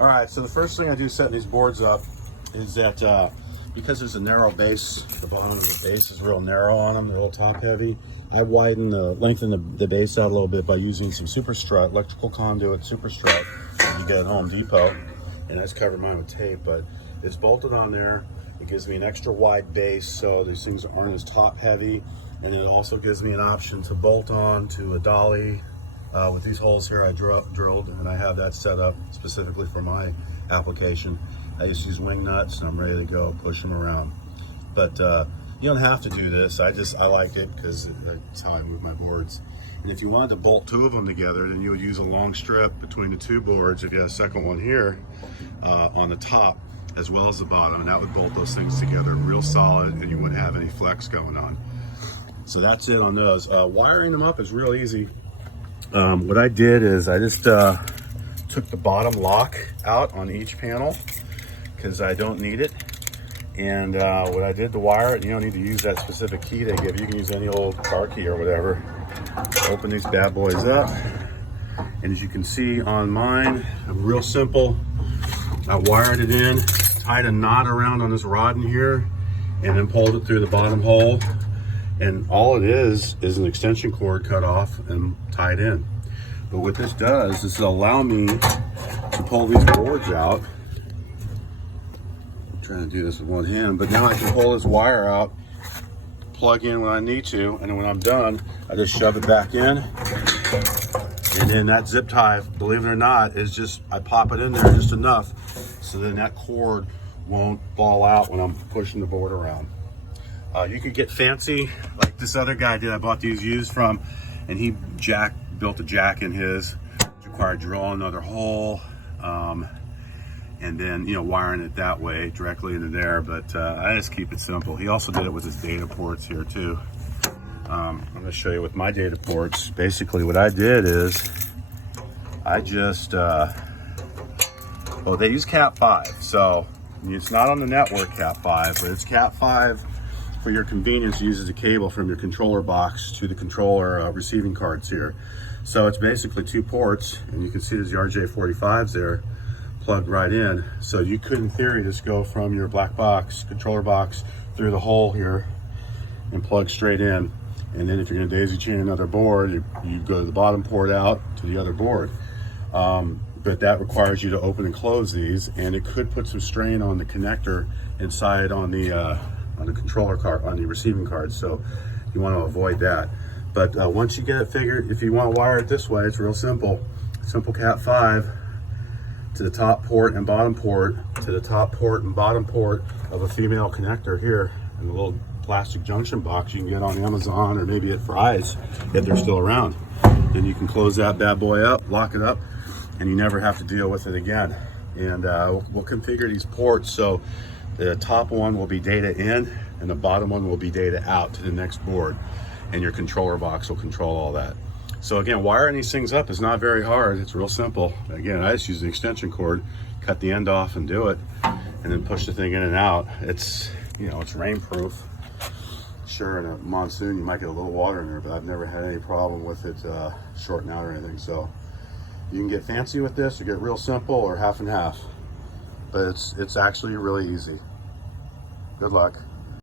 All right, so the first thing I do setting these boards up is that because there's a narrow base, the bottom of the base is real narrow on them, they're a little top heavy. I lengthen the base out a little bit by using some super strut, electrical conduit super strut you get at Home Depot. And that's covered mine with tape, but it's bolted on there. It gives me an extra wide base so these things aren't as top heavy. And it also gives me an option to bolt on to a dolly. With these holes here I drilled, and I have that set up specifically for my application. I just use wing nuts and I'm ready to go, push them around. But you don't have to do this. I like it because that's how I move my boards. And if you wanted to bolt two of them together, then you would use a long strip between the two boards, if you had a second one here, on the top as well as the bottom, and that would bolt those things together real solid and you wouldn't have any flex going on. So that's it on those. Wiring them up is real easy. What I did is I just took the bottom lock out on each panel because I don't need it. And what I did to wire it, you don't need to use that specific key they give you. You can use any old car key or whatever. Open these bad boys up. And as you can see on mine, I'm real simple. I wired it in, tied a knot around on this rod in here, and then pulled it through the bottom hole. And all it is an extension cord cut off and tied in. But what this does is allow me to pull these boards out. I'm trying to do this with one hand, but now I can pull this wire out, plug in when I need to, and then when I'm done, I just shove it back in. And then that zip tie, believe it or not, is just, I pop it in there just enough so then that cord won't fall out when I'm pushing the board around. You could get fancy like this other guy did. I bought these used from, and he built a jack in his. It required drilling another hole, and then wiring it that way directly into there. But I just keep it simple. He also did it with his data ports here too. I'm going to show you with my data ports. Basically, what I did is I just they use Cat 5, so it's not on the network Cat 5, but it's Cat 5. For your convenience, uses a cable from your controller box to the controller receiving cards here. So it's basically two ports, and you can see there's the RJ45s there plugged right in. So you could, in theory, just go from your black box, controller box, through the hole here and plug straight in. And then if you're gonna daisy chain another board, you go to the bottom port out to the other board. But that requires you to open and close these, and it could put some strain on the connector inside on the controller card, on the receiving card, so you want to avoid that. But once you get it figured, if you want to wire it this way, it's real simple. Simple Cat 5 to the top port and bottom port, to the top port and bottom port of a female connector here in the little plastic junction box you can get on Amazon or maybe at Fry's if they're still around. Then you can close that bad boy up, lock it up, and you never have to deal with it again. And we'll configure these ports so the top one will be data in and the bottom one will be data out to the next board, and your controller box will control all that. So again, wiring these things up is not very hard. It's real simple. Again, I just use an extension cord, cut the end off and do it, and then push the thing in and out. It's, it's rainproof. Sure, in a monsoon you might get a little water in there, but I've never had any problem with it shorting out or anything. So you can get fancy with this or get real simple or half and half. But it's actually really easy. Good luck.